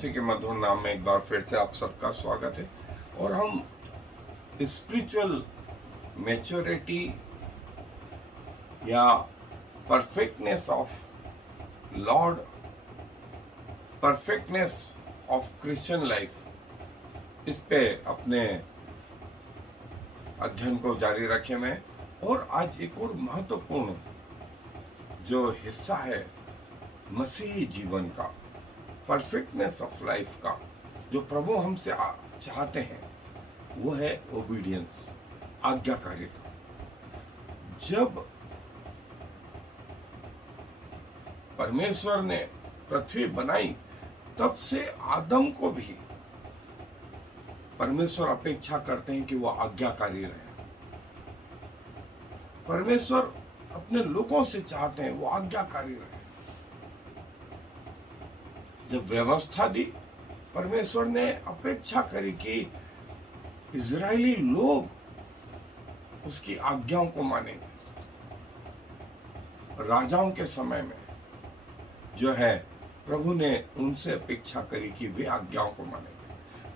मसीह के मधुर नाम में एक बार फिर से आप सबका स्वागत है। और हम स्पिरिचुअल मैच्योरिटी या perfectness of Lord, perfectness of Christian life, इस पे अपने अध्ययन को जारी रखे में। और आज एक और महत्वपूर्ण जो हिस्सा है मसीही जीवन का, परफेक्टनेस ऑफ लाइफ का, जो प्रभु हमसे चाहते हैं, वो है ओबीडियंस, आज्ञाकारिता। जब परमेश्वर ने पृथ्वी बनाई तब से आदम को भी परमेश्वर अपेक्षा करते हैं कि वो आज्ञाकारी रहे। परमेश्वर अपने लोगों से चाहते हैं वो आज्ञाकारी रहे। जब व्यवस्था दी, परमेश्वर ने अपेक्षा करी कि इजरायली लोग उसकी आज्ञाओं को मानेंगे। राजाओं के समय में जो है प्रभु ने उनसे अपेक्षा करी कि वे आज्ञाओं को मानेंगे।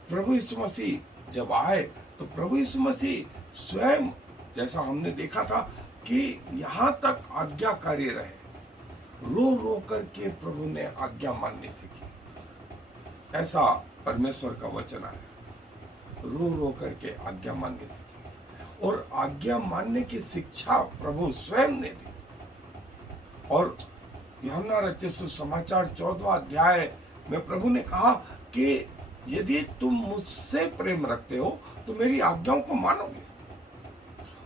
प्रभु यीशु मसीह जब आए तो प्रभु यीशु मसीह स्वयं, जैसा हमने देखा था कि यहां तक आज्ञाकारी रहे, रो रो करके प्रभु ने आज्ञा माननी सीखी। ऐसा परमेश्वर का वचन है, रो रो करके आज्ञा माननी सीखी। और आज्ञा मानने की शिक्षा प्रभु स्वयं ने दी। और यूहन्ना रचित सुसमाचार 14वां अध्याय में प्रभु ने कहा कि यदि तुम मुझसे प्रेम रखते हो तो मेरी आज्ञाओं को मानोगे,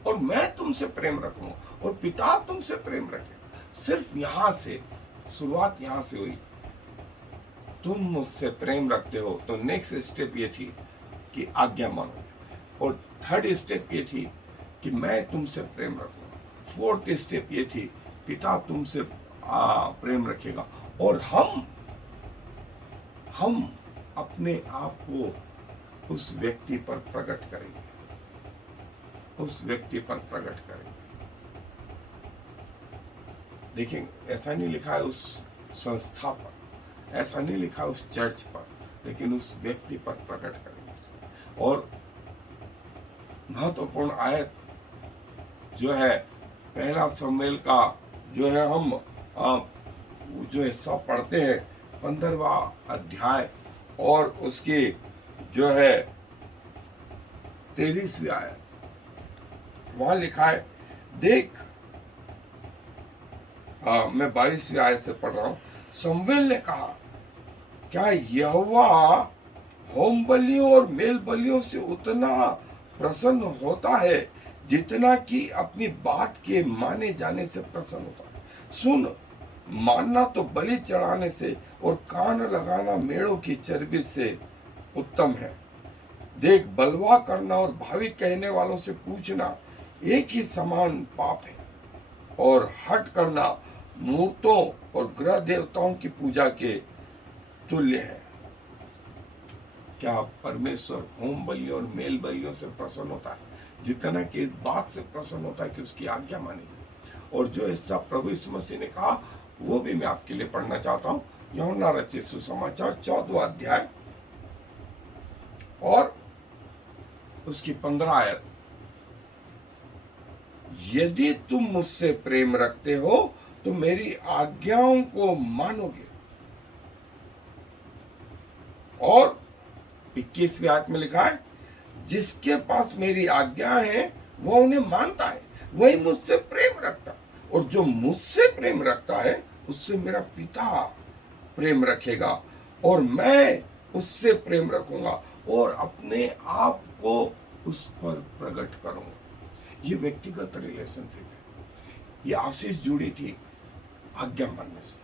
और मैं तुमसे प्रेम रखूंगा और पिता तुमसे प्रेम रखेगा। सिर्फ यहां से शुरुआत यहां से हुई, तुम मुझसे प्रेम रखते हो। तो नेक्स्ट स्टेप ये थी कि आज्ञा मानोगे, और थर्ड स्टेप ये थी कि मैं तुमसे प्रेम रखूंगा। फोर्थ स्टेप ये थी पिता तुमसे प्रेम रखेगा। और हम अपने आप को उस व्यक्ति पर प्रकट करेंगे, उस व्यक्ति पर प्रकट करेंगे। देखिए, ऐसा नहीं लिखा है उस संस्था पर, ऐसा नहीं लिखा उस चर्च पर, लेकिन उस व्यक्ति पर प्रकट करेंगे। और महत्वपूर्ण आयत जो है पहला शमूएल का, जो है हम जो हिस्सा पढ़ते हैं 15वां अध्याय और उसकी जो है 23वीं आयत, वहां लिखा है, देख, मैं 22वीं आयत से पढ़ रहा हूं। शमूएल ने कहा, क्या यहोवा होम बलियों और मेल बलियों से उतना प्रसन्न होता है जितना कि अपनी बात के माने जाने से प्रसन्न होता है? सुन, मानना तो बलि चढ़ाने से और कान लगाना मेढ़ों की चर्बी से उत्तम है। देख, बलवा करना और भावी कहने वालों से पूछना एक ही समान पाप है, और हट करना मूर्तों और ग्रह देवताओं की पूजा के तुल्य है। क्या परमेश्वर होम बलियों और मेल बलियों से प्रसन्न होता है जितना कि इस बात से प्रसन्न होता है कि उसकी आज्ञा मानी जाए? और जो हिस्सा प्रभु यीशु मसीह ने कहा वो भी मैं आपके लिए पढ़ना चाहता हूं। यूहन्ना रचित सुसमाचार 14वां अध्याय और उसकी 15 आयत। यदि तुम मुझसे प्रेम रखते हो तो मेरी आज्ञाओं को मानोगे। और 21वीं आयत में लिखा है, जिसके पास मेरी आज्ञा है वो उन्हें मानता है, वही मुझसे प्रेम रखता, और जो मुझसे प्रेम रखता है उससे मेरा पिता प्रेम रखेगा, और मैं उससे प्रेम रखूंगा और अपने आप को उस पर प्रकट करूंगा। ये व्यक्तिगत रिलेशनशिप है। ये आशीष जुड़ी थी आज्ञा मानने से,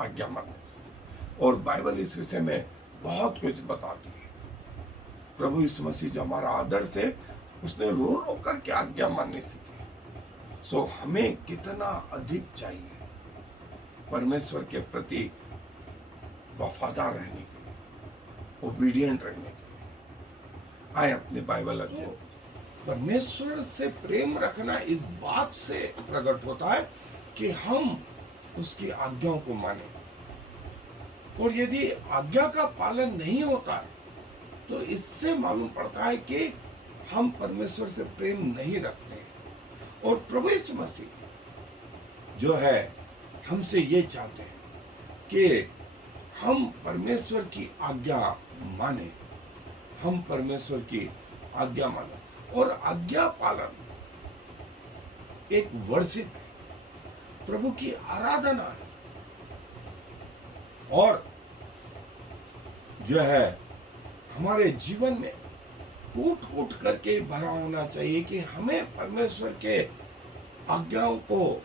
आज्ञा मानने से। और बाइबल इस विषय में बहुत कुछ बताती है। प्रभु यीशु मसीह जो हमारा आदर्श है, उसने रो रो करके आज्ञा मानने सीखी। सो हमें कितना अधिक चाहिए परमेश्वर के प्रति वफादार रहने के लिए, ओबीडिएंट रहने के लिए। आए अपने बाइबल अध्ययन। परमेश्वर से प्रेम रखना इस बात से प्रकट होता है कि हम उसकी आज्ञाओं को माने। और यदि आज्ञा का पालन नहीं होता है तो इससे मालूम पड़ता है कि हम परमेश्वर से प्रेम नहीं रखते हैं। और प्रभु यीशु मसीह जो है हमसे ये चाहते हैं कि हम परमेश्वर की आज्ञा माने, हम परमेश्वर की आज्ञा माने। और आज्ञा पालन एक वर्शिप है, प्रभु की आराधना है। और जो है हमारे जीवन में कूट कूट करके भरा होना चाहिए कि हमें परमेश्वर के आज्ञाओं को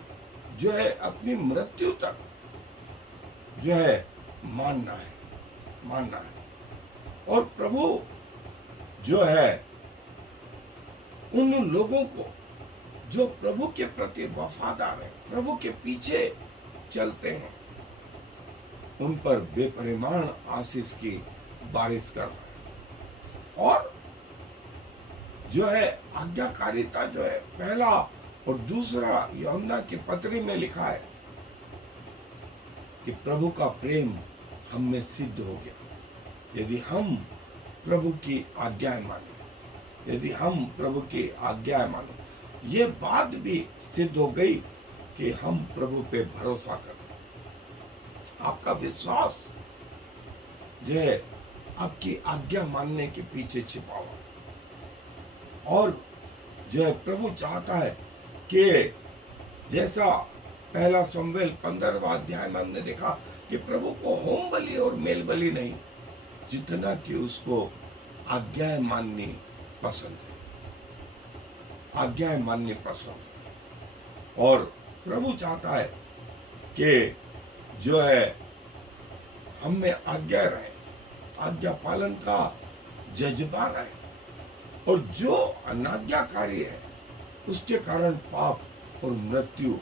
जो है अपनी मृत्यु तक जो है मानना है। और प्रभु जो है उन लोगों को जो प्रभु के प्रति वफादार है, प्रभु के पीछे चलते हैं, उन पर बेपरिमाण आशीष की बारिश कर रहा है। और जो है आज्ञाकारिता जो है, पहला और दूसरा यूहन्ना की पत्री में लिखा है कि प्रभु का प्रेम हम में सिद्ध हो गया यदि हम प्रभु की आज्ञाएं माने, यदि हम प्रभु की आज्ञाएं माने। ये बात भी सिद्ध हो गई कि हम प्रभु पे भरोसा करते। आपका विश्वास जो है आपकी आज्ञा मानने के पीछे छिपा हुआ है। और जो है प्रभु चाहता है कि जैसा पहला शमूएल 15वां अध्याय में हमने देखा कि प्रभु को होम बलि और मेल बलि नहीं, जितना कि उसको आज्ञाएं माननी पसंद है, आज्ञाएं माननी पसंद है। और प्रभु चाहता है कि जो है हम में आज्ञा रहे, आज्ञा पालन का जज्बा रहे। और जो अनाज्ञाकारी है उसके कारण पाप और मृत्यु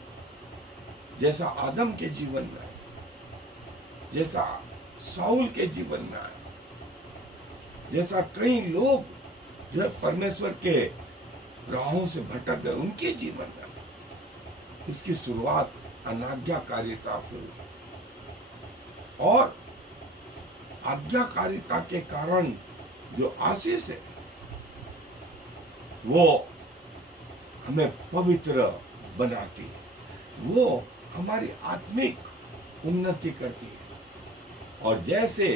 जैसा आदम के जीवन में आए, जैसा साउल के जीवन में आए, जैसा कई लोग जो है परमेश्वर के राहों से भटक गए उनके जीवन में आए। इसकी शुरुआत अनाज्ञाकारिता से हुई। और आज्ञाकारिता के कारण जो आशीष है वो हमें पवित्र बनाती है, वो हमारी आत्मिक उन्नति करती है। और जैसे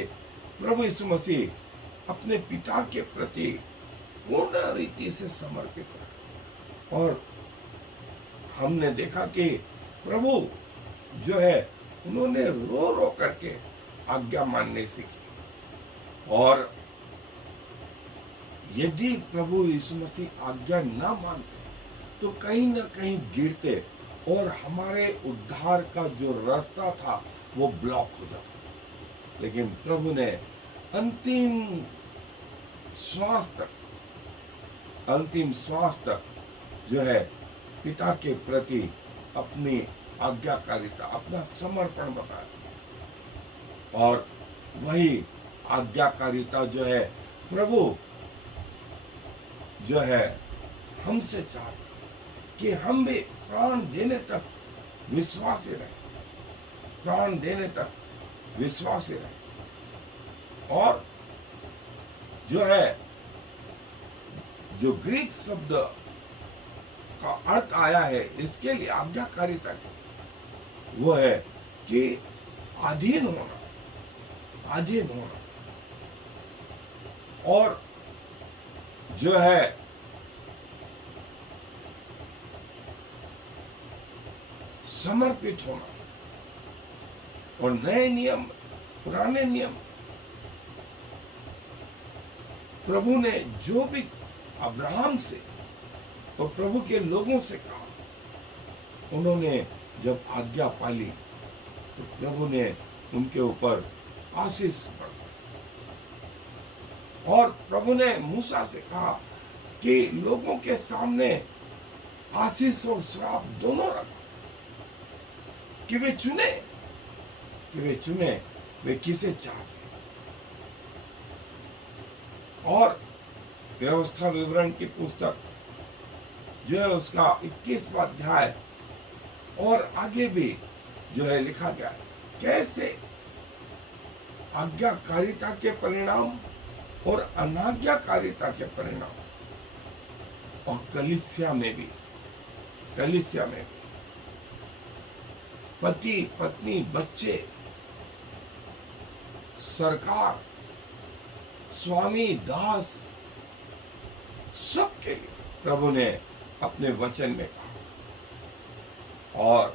प्रभु यीशु मसीह अपने पिता के प्रति पूर्ण रीति से समर्पित है, और हमने देखा कि प्रभु जो है उन्होंने रो रो करके आज्ञा मानने सीखी। और यदि प्रभु यीशु मसीह आज्ञा ना मानते तो कहीं ना कहीं गिरते और हमारे उद्धार का जो रास्ता था वो ब्लॉक हो जाता। लेकिन प्रभु ने अंतिम श्वास तक जो है पिता के प्रति अपनी आज्ञाकारिता, अपना समर्पण बताया। और वही आज्ञाकारिता जो है प्रभु जो है हमसे चाहते कि हम भी प्राण देने तक विश्वासी रहे, प्राण देने तक विश्वासी रहे। और जो है जो ग्रीक शब्द का अर्थ आया है इसके लिए आज्ञाकारिता वो है कि अधीन होना, अधीन होना। और जो है समर्पित होना। और नए नियम, पुराने नियम, प्रभु ने जो भी अब्राहम से और प्रभु के लोगों से कहा, उन्होंने जब आज्ञा पाली तो प्रभु ने उनके ऊपर आशीष बरसाई। और प्रभु ने मूसा से कहा कि लोगों के सामने आशीष और श्राप दोनों रखो, कि वे चुने वे किसे चाहते। और व्यवस्था विवरण की पुस्तक जो है उसका 21वां अध्याय और आगे भी जो है लिखा गया है कैसे आज्ञाकारिता के परिणाम और अनाज्ञाकारिता के परिणाम, और कलीसिया में भी पति पत्नी बच्चे सरकार स्वामी दास सबके लिए प्रभु ने अपने वचन में कहा। और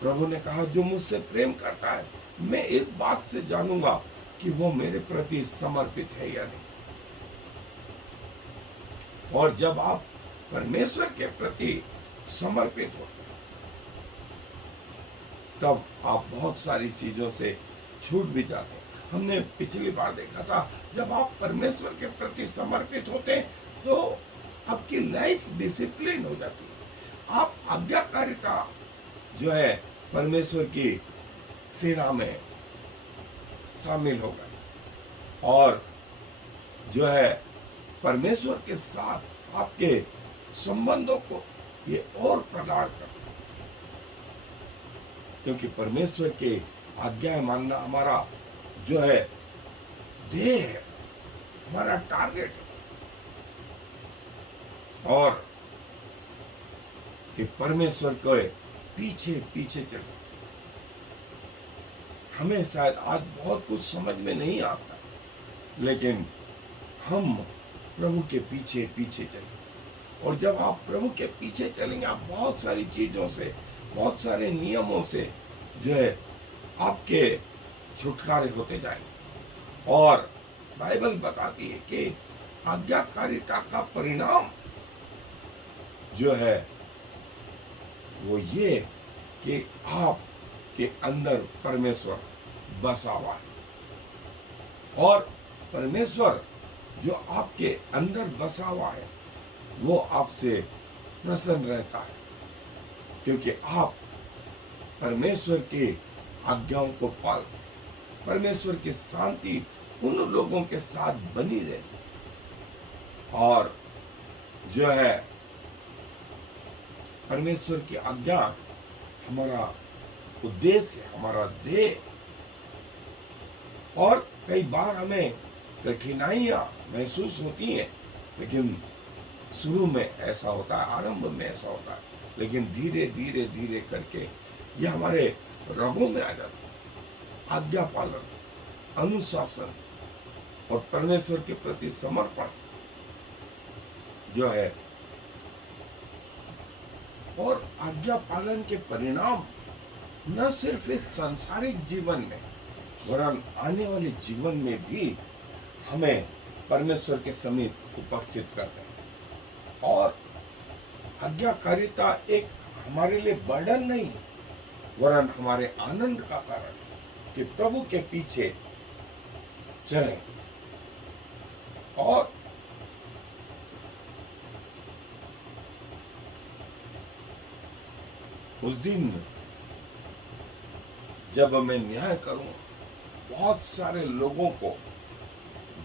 प्रभु ने कहा जो मुझसे प्रेम करता है मैं इस बात से जानूंगा कि वो मेरे प्रति समर्पित है या नहीं। और जब आप परमेश्वर के प्रति समर्पित होते हैं तब आप बहुत सारी चीजों से छूट भी जाते हैं। हमने पिछली बार देखा था जब आप परमेश्वर के प्रति समर्पित होते हैं तो आपकी लाइफ डिसिप्लिन हो जाती है। आप आज्ञाकारिता जो है परमेश्वर की सेना में शामिल हो गए और जो है परमेश्वर के साथ आपके संबंधों को ये और प्रगाढ़ करता है, क्योंकि परमेश्वर के आज्ञाएं मानना हमारा जो है ध्येय है, हमारा टारगेट है। और कि परमेश्वर के पीछे पीछे चले। हमें शायद आज बहुत कुछ समझ में नहीं आता, लेकिन हम प्रभु के पीछे पीछे चले। और जब आप प्रभु के पीछे चलेंगे आप बहुत सारी चीजों से, बहुत सारे नियमों से जो है आपके छुटकारे होते जाएंगे। और बाइबल बताती है कि आज्ञाकारिता का परिणाम जो है वो ये कि आपके अंदर परमेश्वर बसा हुआ है। और परमेश्वर जो आपके अंदर बसा हुआ है वो आपसे प्रसन्न रहता है, क्योंकि आप परमेश्वर की आज्ञाओं को पालते हैं। परमेश्वर की शांति उन लोगों के साथ बनी रहती है। और जो है परमेश्वर की आज्ञा हमारा उद्देश्य, हमारा ध्येय। और कई बार हमें कठिनाइयां महसूस होती हैं, लेकिन शुरू में ऐसा होता है, आरंभ में ऐसा होता है, लेकिन धीरे धीरे धीरे करके ये हमारे रगों में आ जाता है। आज्ञा पालन, अनुशासन और परमेश्वर के प्रति समर्पण जो है, और आज्ञा पालन के परिणाम न सिर्फ इस सांसारिक जीवन में वरन आने वाले जीवन में भी हमें परमेश्वर के समीप उपस्थित करते हैं। और आज्ञाकारिता एक हमारे लिए बर्डन नहीं वरन हमारे आनंद का कारण है कि प्रभु के पीछे चलें। और उस दिन जब मैं न्याय करूं, बहुत सारे लोगों को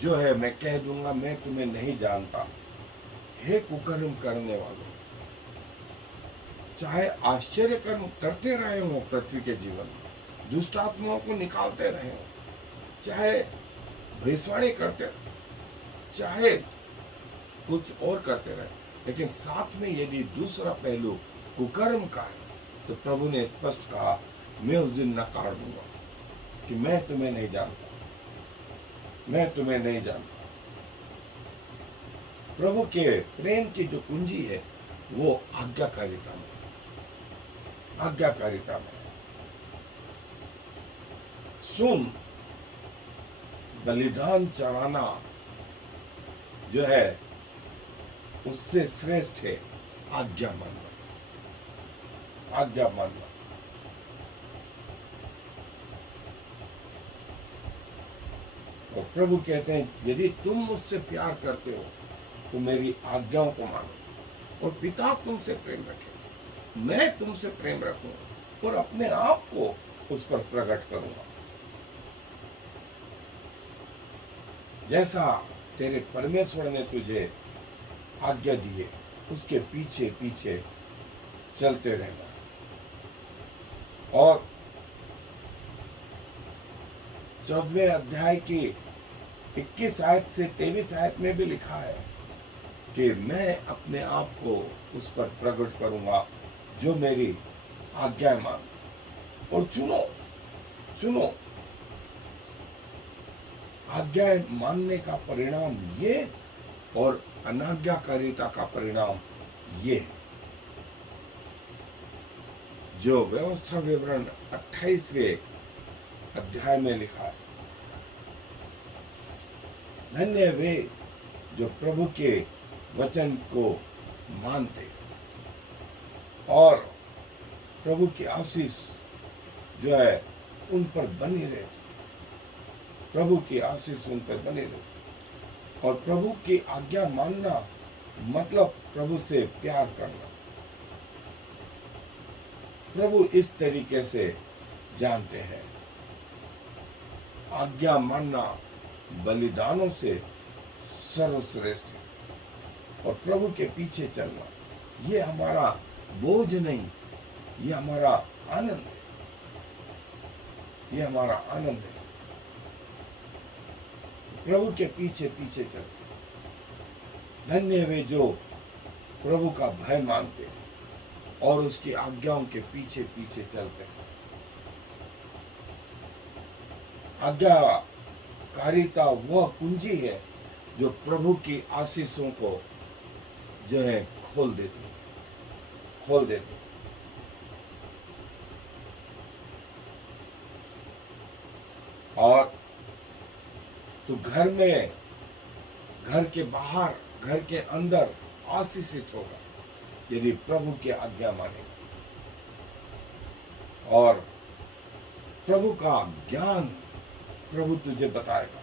जो है मैं कह दूंगा मैं तुम्हें नहीं जानता। हे कुकर्म करने वालों, चाहे आश्चर्य कर्म करते रहे हो पृथ्वी के जीवन में, दुष्ट आत्माओं को निकालते रहे हो, चाहे भविष्यवाणी करते, चाहे कुछ और करते रहे, लेकिन साथ में यदि दूसरा पहलू कुकर्म का है तो प्रभु ने स्पष्ट कहा मैं उस दिन नकार दूंगा कि मैं तुम्हें नहीं जानता, मैं तुम्हें नहीं जानता। प्रभु के प्रेम की जो कुंजी है वो आज्ञाकारिता में, आज्ञाकारिता में। सुन, बलिदान चढ़ाना जो है उससे श्रेष्ठ है आज्ञा मानना, आज्ञा मानना। और प्रभु कहते हैं यदि तुम मुझसे प्यार करते हो तो मेरी आज्ञाओं को मानो, और पिता तुमसे प्रेम रखे, मैं तुमसे प्रेम रखूंगा और अपने आप को उस पर प्रकट करूंगा। जैसा तेरे परमेश्वर ने तुझे आज्ञा दी है उसके पीछे पीछे चलते रहना। और 14वें अध्याय की 21 आयत से 23 आयत में भी लिखा है कि मैं अपने आप को उस पर प्रकट करूंगा जो मेरी आज्ञा मान। और सुनो, आज्ञा मानने का परिणाम ये और अनाज्ञाकारिता का परिणाम ये है। जो व्यवस्था विवरण 28वें अध्याय में लिखा है, धन्य वे जो प्रभु के वचन को मानते और प्रभु की आशीष जो है उन पर बनी रहे। प्रभु की आशीष उन पर बनी रहे। और प्रभु की आज्ञा मानना मतलब प्रभु से प्यार करना। प्रभु इस तरीके से जानते हैं, आज्ञा मानना बलिदानों से सर्वश्रेष्ठ है। और प्रभु के पीछे चलना ये हमारा बोझ नहीं, ये हमारा आनंद है, ये हमारा आनंद है। प्रभु के पीछे पीछे चलते। धन्य वे जो प्रभु का भय मानते हैं और उसकी आज्ञाओं के पीछे पीछे चलते हैं। आज्ञाकारिता वह कुंजी है जो प्रभु की आशीषों को जो है खोल देती। और तो घर में, घर के बाहर, घर के अंदर आशीषित होगा यदि प्रभु की आज्ञा मानेगा। और प्रभु का ज्ञान प्रभु तुझे बताएगा,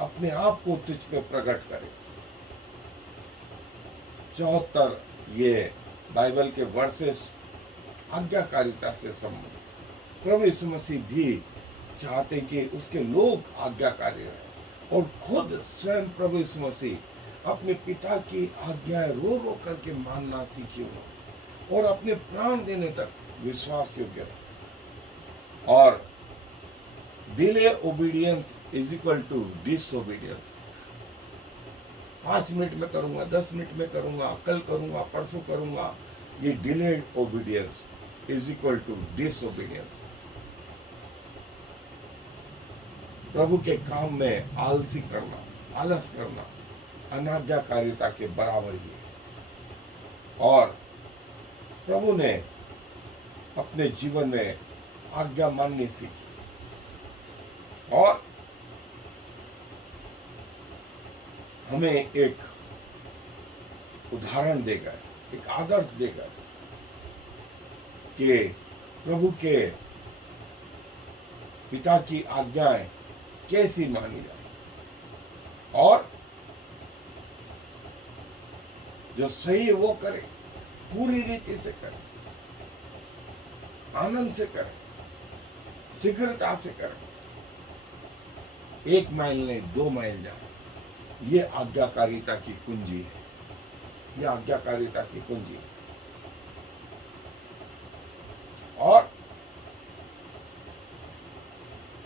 अपने आप को तुझ पे प्रकट करेगा। 74 ये बाइबल के वर्सेस आज्ञाकारिता से संबंधित। प्रभु यीशु मसीह भी चाहते हैं कि उसके लोग आज्ञाकारी रहें और खुद स्वयं प्रभु यीशु मसीह अपने पिता की आज्ञाएं रो रो करके मानना सीखे हो और अपने प्राण देने तक विश्वास योग्य रहे। और delay obedience is equal to disobedience. 5 minute में करूंगा, 10 मिनट में करूंगा, कल करूंगा, परसों करूंगा, ये delayed obedience is equal to disobedience. प्रभु के काम में आलसी करना, आलस करना अनाज्ञाकारिता के बराबर ही है। और प्रभु ने अपने जीवन में आज्ञा माननी सीखी और हमें एक उदाहरण देगा, एक आदर्श देगा कि प्रभु के पिता की आज्ञाएं कैसी मानी जाए और जो सही है वो करे, पूरी रीति से करे, आनंद से करे, शीघ्रता से करे। 1 माइल नहीं 2 माइल जाए। ये आज्ञाकारिता की कुंजी है, ये आज्ञाकारिता की कुंजी है। और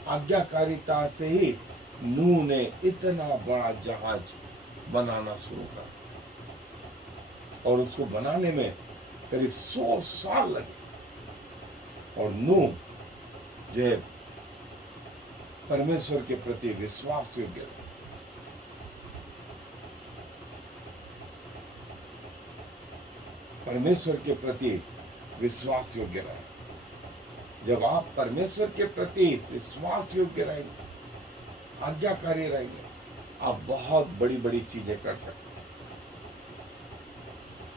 आज्ञाकारिता से ही नूह ने इतना बड़ा जहाज बनाना शुरू कर और उसको बनाने में करीब 100 साल लगे। और नूह जो परमेश्वर के प्रति विश्वास योग्य रहे। परमेश्वर के प्रति विश्वास योग्य रहे। जब आप परमेश्वर के प्रति विश्वास योग्य रहेंगे, आज्ञाकारी रहेंगे, आप बहुत बड़ी बड़ी चीजें कर सकते हैं।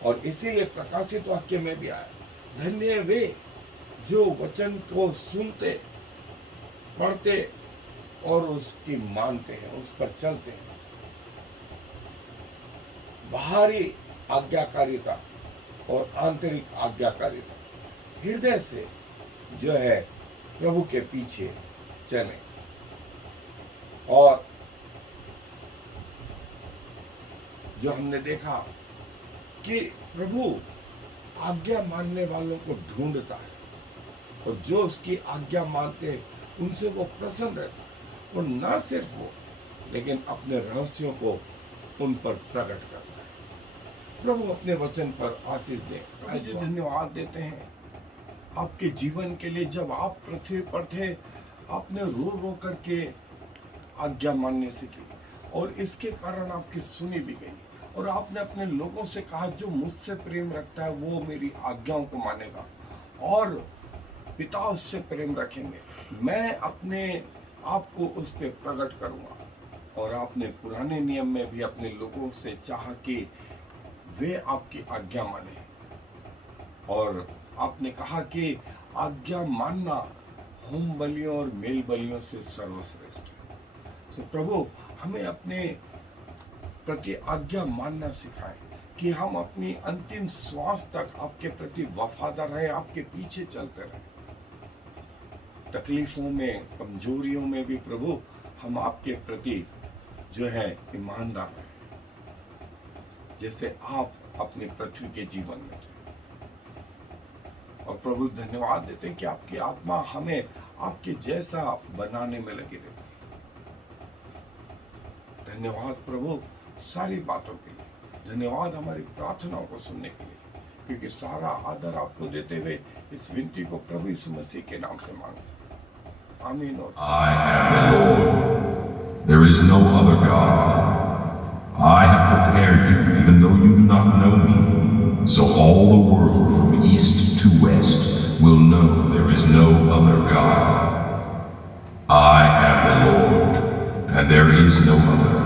और इसीलिए प्रकाशित वाक्य में भी आया, धन्य वे जो वचन को सुनते, पढ़ते और उसकी मानते हैं, उस पर चलते हैं। बाहरी आज्ञाकारिता और आंतरिक आज्ञाकारिता, हृदय से जो है प्रभु के पीछे चलें। और जो हमने देखा कि प्रभु आज्ञा मानने वालों को ढूंढता है और जो उसकी आज्ञा मानते हैं उनसे वो प्रसन्न रहता, और ना सिर्फ वो, लेकिन अपने रहस्यों को उन पर प्रकट करता है। प्रभु अपने वचन पर आशीष दे। आज धन्यवाद देते हैं आपके जीवन के लिए। जब आप पृथ्वी पर थे, आपने रो रो करके आज्ञा मानने से की, और इसके कारण आपकी सुनी भी गई, और आपने अपने लोगों से कहा जो मुझसे प्रेम रखता है वो मेरी आज्ञाओं को मानेगा, और पिता उससे प्रेम रखेंगे, मैं अपने आप को उस पर प्रकट करूंगा। और आपने पुराने नियम में भी अपने लोगों से चाहा कि वे आपकी आज्ञा माने, और आपने कहा कि आज्ञा मानना होम बलियों और मेल बलियों से सर्वश्रेष्ठ है। सो प्रभु हमें अपने प्रति आज्ञा मानना सिखाएं, कि हम अपनी अंतिम श्वास तक आपके प्रति वफादार रहें, आपके पीछे चलते रहें। तकलीफों में, कमजोरियों में भी प्रभु हम आपके प्रति जो है ईमानदार रहें, जैसे आप अपनी पृथ्वी के जीवन में थे। और प्रभु धन्यवाद देते हैं कि आपकी आत्मा हमें आपके जैसा बनाने में लगी रहती है। धन्यवाद प्रभु सारी बातों के लिए, धन्यवाद हमारी प्रार्थनाओं को सुनने के लिए, क्योंकि सारा आदर आपको देते हुए इस विनती को प्रभु यीशु मसीह के नाम से मांगते हैं, आमीन। और I am the Lord. There is no other God. I have prepared you even though you do not know me, so all the world from east to west will know there is no other God. I am the Lord, and there is no other.